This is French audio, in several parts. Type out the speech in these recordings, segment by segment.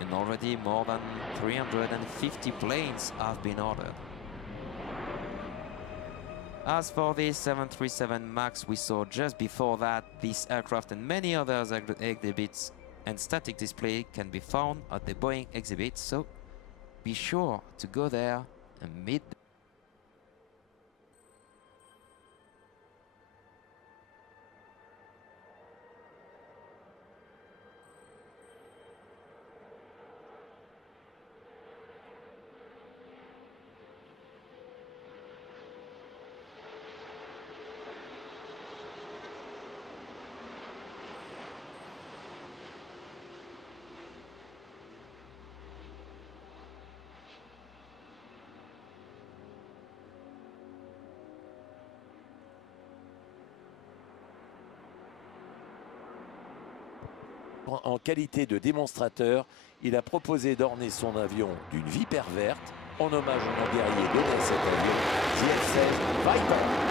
and already more than 350 planes have been ordered. As for the 737 MAX we saw just before that, this aircraft and many other exhibits and static display can be found at the Boeing exhibit, so be sure to go there and meet them. En qualité de démonstrateur, il a proposé d'orner son avion d'une vipère verte en hommage au nom guerrier donné à cet avion, the F-16 Viper.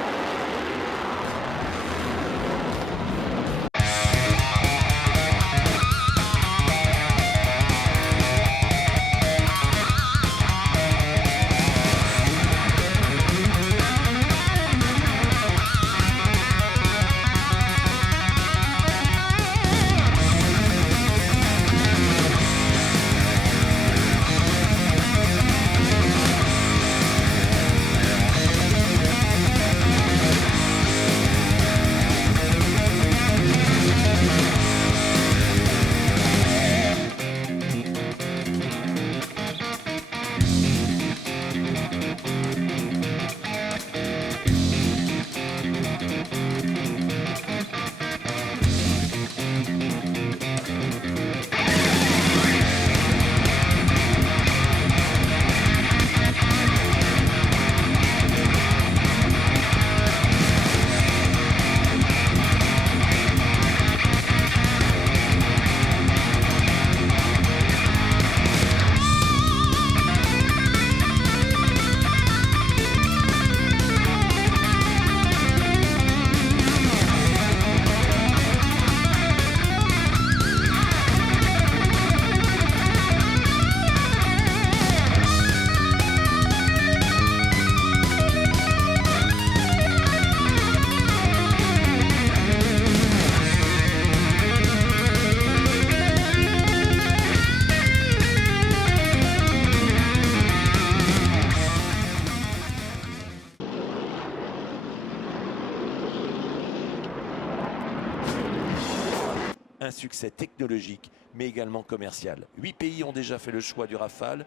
Un succès technologique, mais également commercial. 8 pays ont déjà fait le choix du Rafale.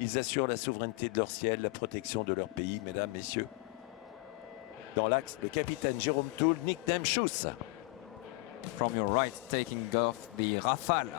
Ils assurent la souveraineté de leur ciel, la protection de leur pays, mesdames, messieurs. Dans l'axe, le capitaine Jérôme Toul, nickname Schuss. From your right, taking off the Rafale.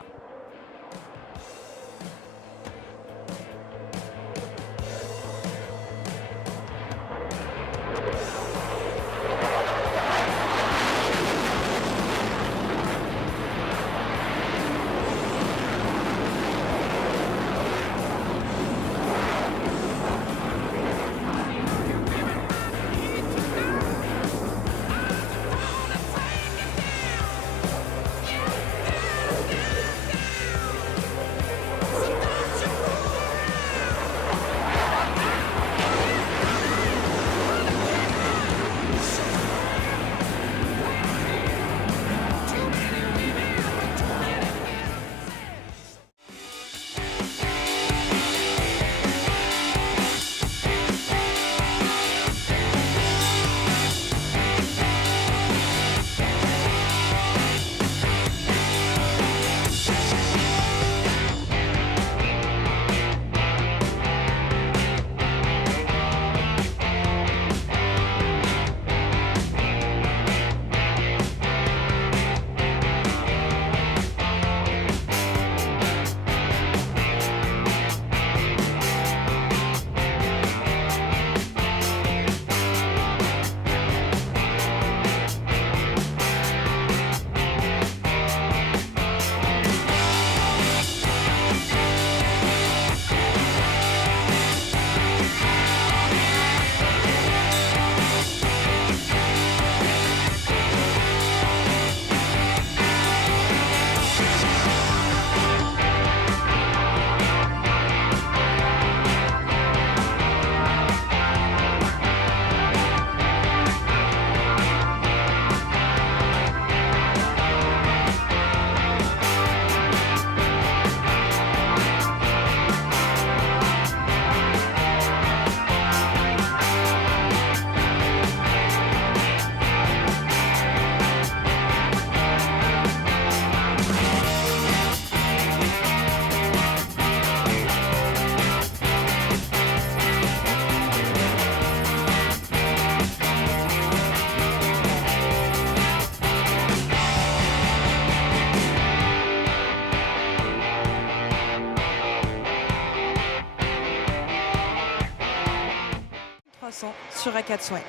2400 sur A400M.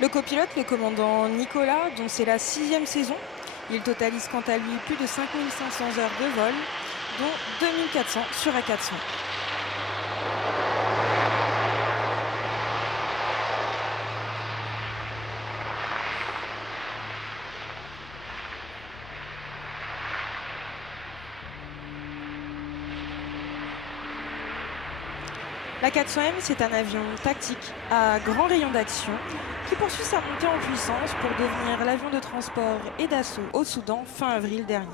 Le copilote, le commandant Nicolas, dont c'est la 6e saison, il totalise quant à lui plus de 5500 heures de vol, dont 2400 sur A400M. La 400M, c'est un avion tactique à grand rayon d'action qui poursuit sa montée en puissance pour devenir l'avion de transport et d'assaut au Soudan fin avril dernier.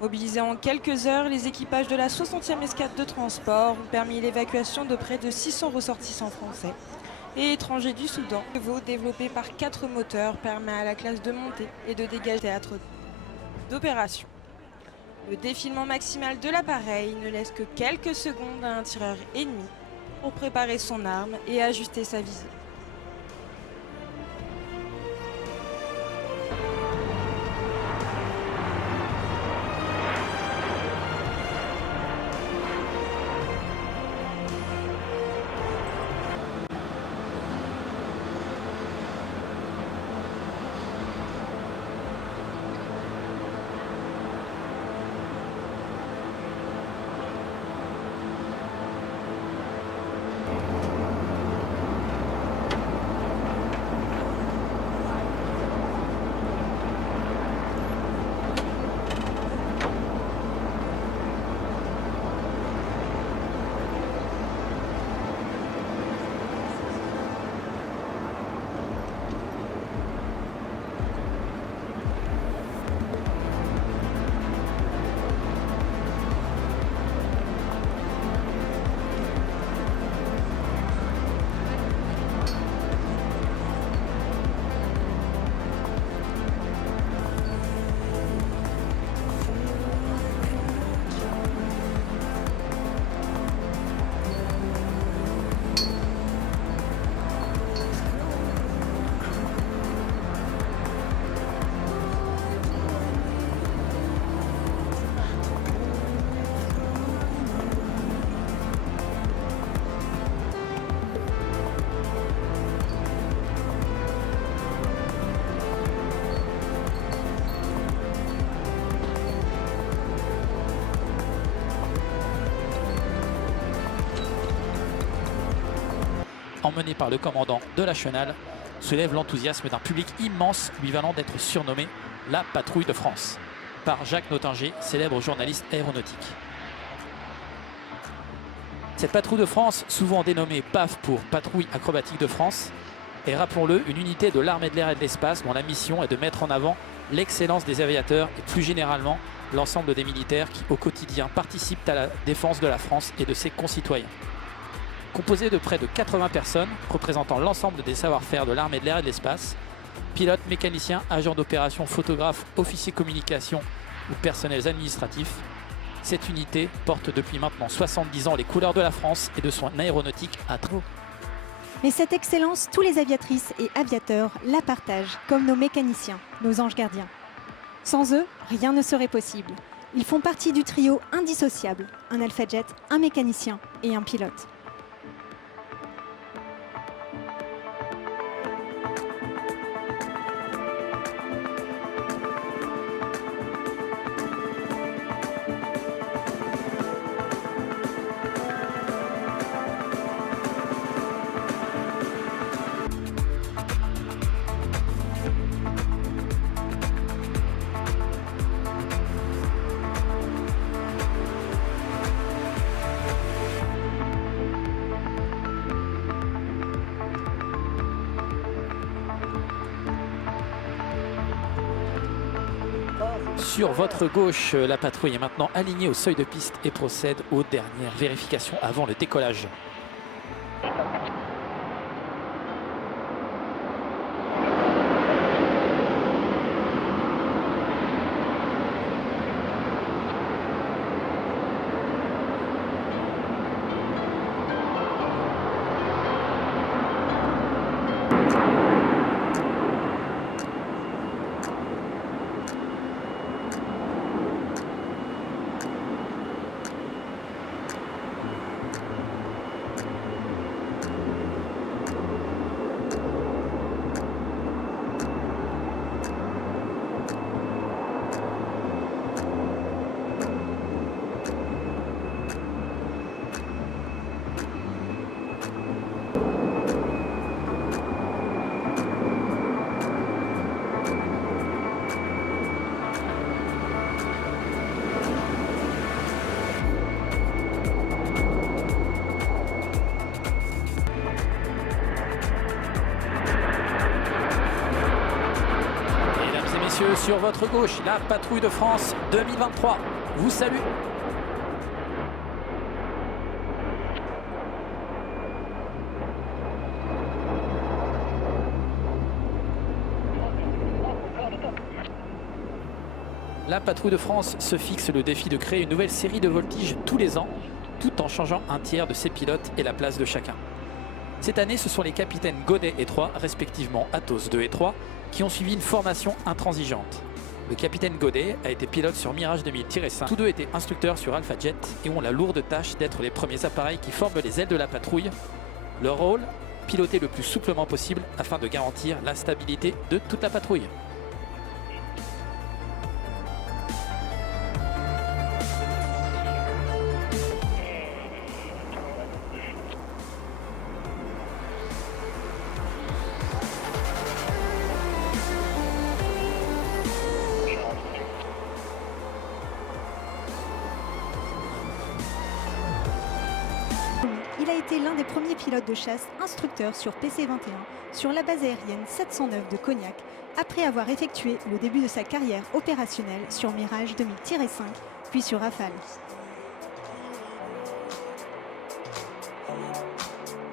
Mobilisés en quelques heures, les équipages de la 60e escadre de transport ont permis l'évacuation de près de 600 ressortissants français et étrangers du Soudan. Le vol développé par 4 moteurs permet à la classe de monter et de dégager théâtre d'opération. Le défilement maximal de l'appareil ne laisse que quelques secondes à un tireur ennemi pour préparer son arme et ajuster sa visée. Emmené par le commandant de la Chenal, se lève l'enthousiasme d'un public immense lui valant d'être surnommé la Patrouille de France par Jacques Nottinger, célèbre journaliste aéronautique. Cette Patrouille de France, souvent dénommée PAF pour Patrouille acrobatique de France, est, rappelons-le, une unité de l'armée de l'air et de l'espace dont la mission est de mettre en avant l'excellence des aviateurs et plus généralement l'ensemble des militaires qui au quotidien participent à la défense de la France et de ses concitoyens. Composé de près de 80 personnes représentant l'ensemble des savoir-faire de l'armée de l'air et de l'espace, pilotes, mécaniciens, agents d'opération, photographes, officiers communication ou personnels administratifs, cette unité porte depuis maintenant 70 ans les couleurs de la France et de son aéronautique à trop. Mais cette excellence, tous les aviatrices et aviateurs la partagent, comme nos mécaniciens, nos anges gardiens. Sans eux, rien ne serait possible. Ils font partie du trio indissociable, un Alpha Jet, un mécanicien et un pilote. Sur votre gauche, la patrouille est maintenant alignée au seuil de piste et procède aux dernières vérifications avant le décollage. Sur votre gauche, la patrouille de France 2023 vous salue. La patrouille de France se fixe le défi de créer une nouvelle série de voltiges tous les ans, tout en changeant un tiers de ses pilotes et la place de chacun. Cette année, ce sont les capitaines Godet et Troyes, respectivement Athos 2 et 3, qui ont suivi une formation intransigeante. Le capitaine Godet a été pilote sur Mirage 2000-5. Tous deux étaient instructeurs sur Alpha Jet et ont la lourde tâche d'être les premiers appareils qui forment les ailes de la patrouille. Leur rôle, piloter le plus souplement possible afin de garantir la stabilité de toute la patrouille. Il a été l'un des premiers pilotes de chasse instructeurs sur PC-21 sur la base aérienne 709 de Cognac, après avoir effectué le début de sa carrière opérationnelle sur Mirage 2000-5, puis sur Rafale.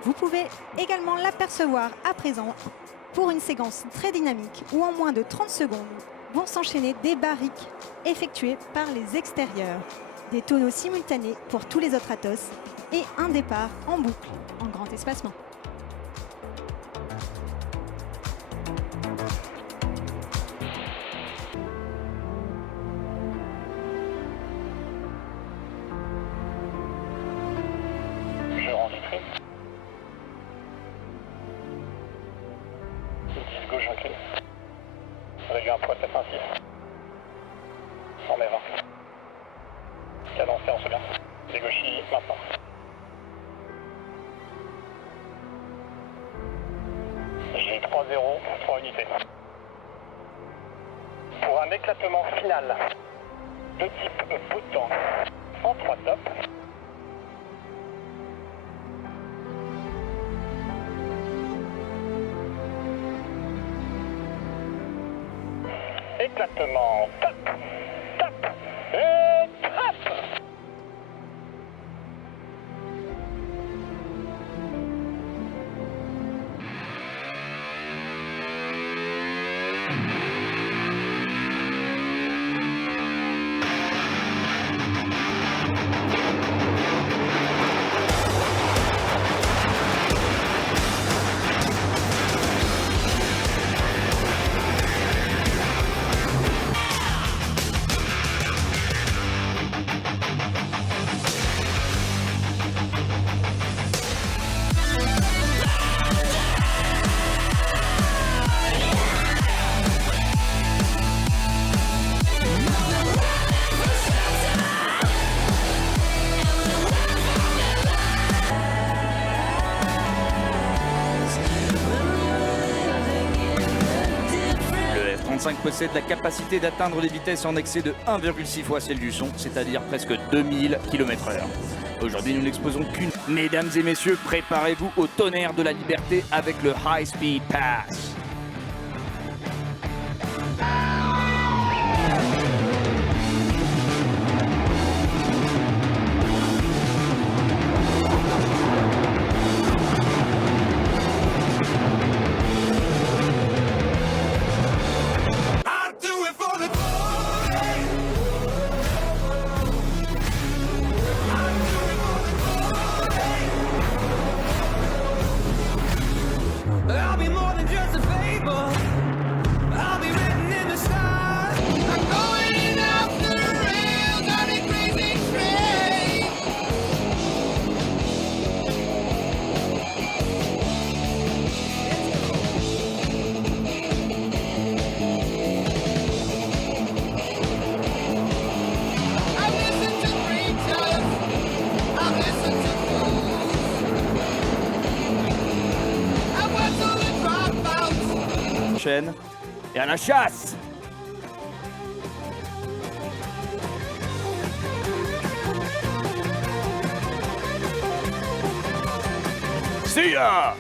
Vous pouvez également l'apercevoir à présent pour une séquence très dynamique où en moins de 30 secondes vont s'enchaîner des barriques effectuées par les extérieurs, des tonneaux simultanés pour tous les autres Athos et un départ en boucle en grand espacement. Je rentre. 10 gauche, j'incline. Réduit un poids 716. 100 mai 20. Cadencé, on se bien. Dégauchis maintenant. J'ai 3-0, 3 unités. Pour un éclatement final de type potent en 3 tops. Éclatement, top, top, et top. F-35 possède la capacité d'atteindre les vitesses en excès de 1,6 fois celle du son, c'est-à-dire presque 2000 km/h. Aujourd'hui, nous n'exposons qu'une. Mesdames et messieurs, préparez-vous au tonnerre de la liberté avec le High Speed Pass. I'll be more than just a favor. I'll be written in the stars. I'm going off the rails on a crazy train. I've listened to preachers. I've listened to fools. I've watched all the dropouts. Chaîne et à la chasse. See ya!